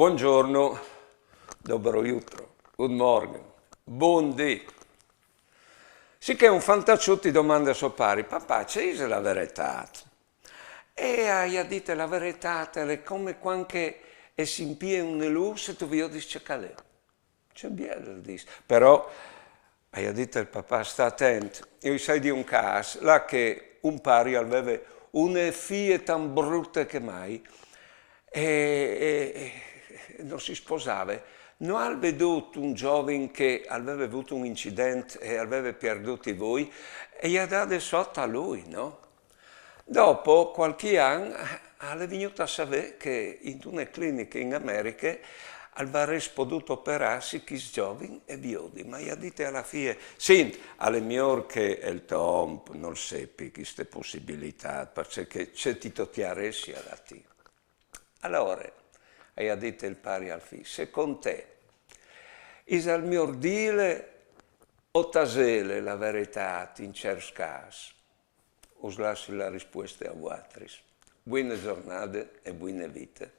Buongiorno, dobro jutro, good morning, buondì. Sicché un fantaciutti domanda a suo pari, papà, c'è la verità? E hai detto la verità, è come quando e si impie un elu se tu vedi c'è calè. C'è bello, dice. Però, hai detto il papà, sta attento. Io sai di un caso, là che un pari aveva una figlia tan brutta che mai, e non si sposava. Non ha veduto un giovane che aveva avuto un incidente e aveva perduto voi e gli ha dato sotto a lui, no? Dopo qualche anno è venuto a sapere che in una clinica in America aveva potuto operarsi chi giovani e biodi, ma gli ha detto alla fine, senti, alle mie che il Tom non seppi queste possibilità, perché c'è ti chiaressi alla te. Allora, ha detto il pari al figlio, secondo te, is al mio dile o tasele la verità in certi casi? Us lascio la risposta a voi. Buone giornate e buone vite.